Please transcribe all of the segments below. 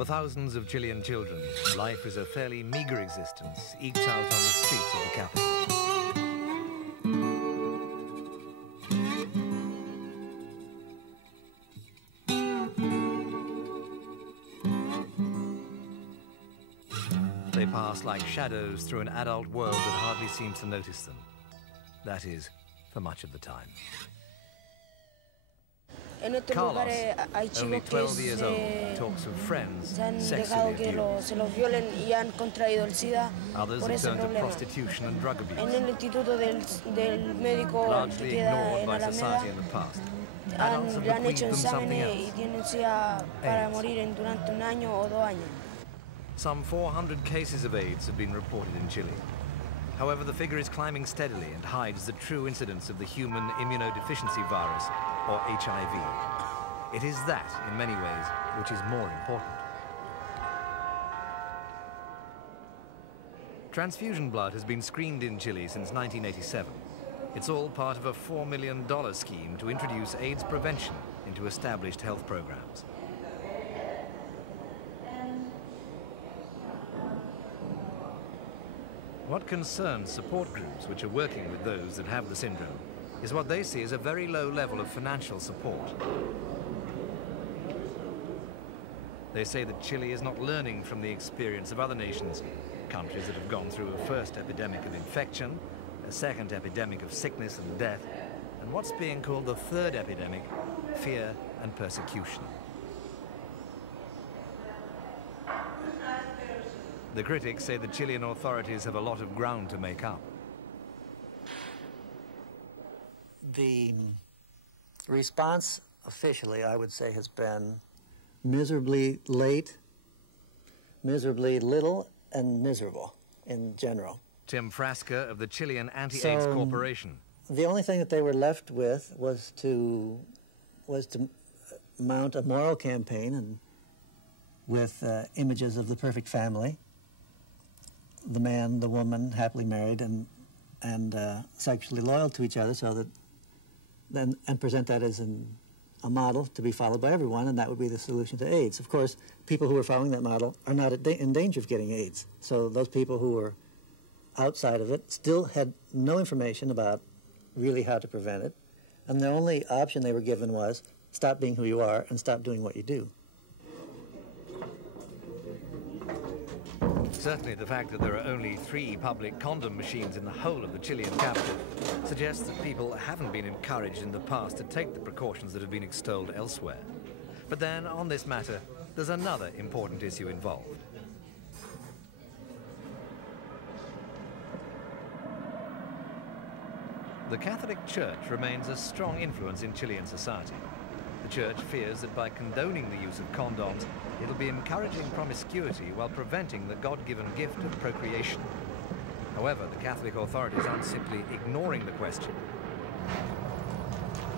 For thousands of Chilean children, life is a fairly meager existence eked out on the streets of the capital. They pass like shadows through an adult world that hardly seems to notice them. That is, for much of the time. Carlos, only 12 years old, talks of friends sexually abused. Others have turned to prostitution and drug abuse. Largely ignored by society in the past. Adults have bequeathed them something else. AIDS. Some 400 cases of AIDS have been reported in Chile. However, the figure is climbing steadily and hides the true incidence of the human immunodeficiency virus, or H.I.V. It is that, in many ways, which is more important. Transfusion blood has been screened in Chile since 1987. It's all part of a $4 million scheme to introduce AIDS prevention into established health programs. What concerns support groups which are working with those that have the syndrome is what they see as a very low level of financial support. They say that Chile is not learning from the experience of other nations, countries that have gone through a first epidemic of infection, a second epidemic of sickness and death, and what's being called the third epidemic, fear and persecution. The critics say the Chilean authorities have a lot of ground to make up. The response officially, I would say, has been miserably late, miserably little, and miserable in general. Tim Frasca of the Chilean Anti-Aids Corporation. The only thing that they were left with was to mount a moral campaign and with images of the perfect family, the man, the woman, happily married and sexually loyal to each other, so that and present that as a model to be followed by everyone, and that would be the solution to AIDS. Of course, people who are following that model are not in danger of getting AIDS. So those people who were outside of it still had no information about really how to prevent it, and the only option they were given was stop being who you are and stop doing what you do. Certainly the fact that there are only 3 public condom machines in the whole of the Chilean capital suggests that people haven't been encouraged in the past to take the precautions that have been extolled elsewhere. But then, on this matter, there's another important issue involved. The Catholic Church remains a strong influence in Chilean society. The Church fears that by condoning the use of condoms, it'll be encouraging promiscuity while preventing the God-given gift of procreation. However, the Catholic authorities aren't simply ignoring the question.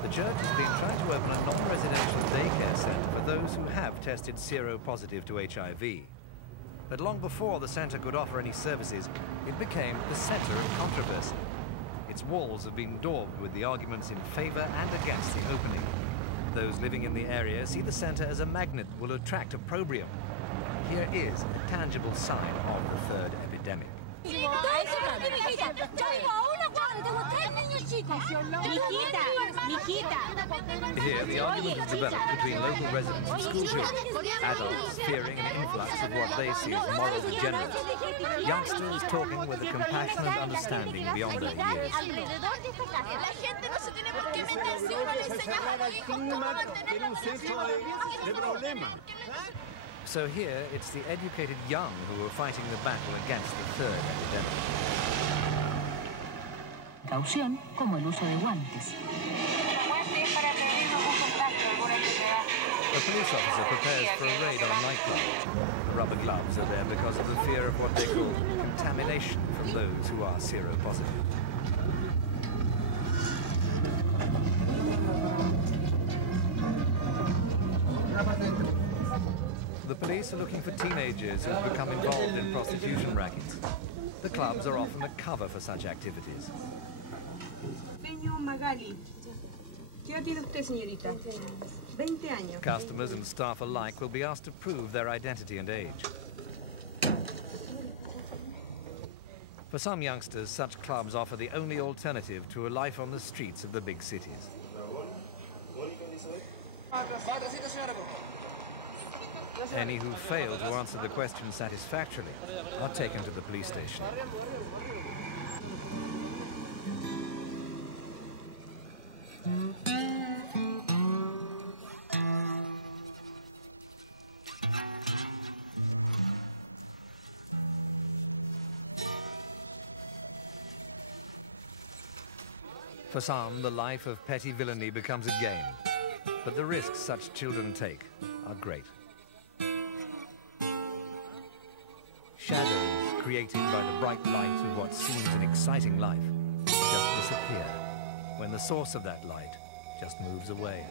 The Church has been trying to open a non-residential daycare centre for those who have tested seropositive to HIV. But long before the centre could offer any services, it became the centre of controversy. Its walls have been daubed with the arguments in favour and against the opening. Those living in the area see the centre as a magnet that will attract opprobrium. Here is a tangible sign of the third epidemic. Here, the argument has developed between local residents and school children, adults fearing an influx of what they see as moral degenerates, youngsters talking with a compassion and understanding beyond their years. So here, it's the educated young who are fighting the battle against the third epidemic. Precaución, como el uso de guantes. A police officer prepares for a raid on a nightclub. The rubber gloves are there because of the fear of what they call contamination from those who are seropositive. The police are looking for teenagers who have become involved in prostitution rackets. The clubs are often a cover for such activities. Customers and staff alike will be asked to prove their identity and age. For some youngsters, such clubs offer the only alternative to a life on the streets of the big cities. Any who fail to answer the question satisfactorily are taken to the police station. For some, the life of petty villainy becomes a game, but the risks such children take are great. Shadows created by the bright light of what seems an exciting life just disappear when the source of that light just moves away.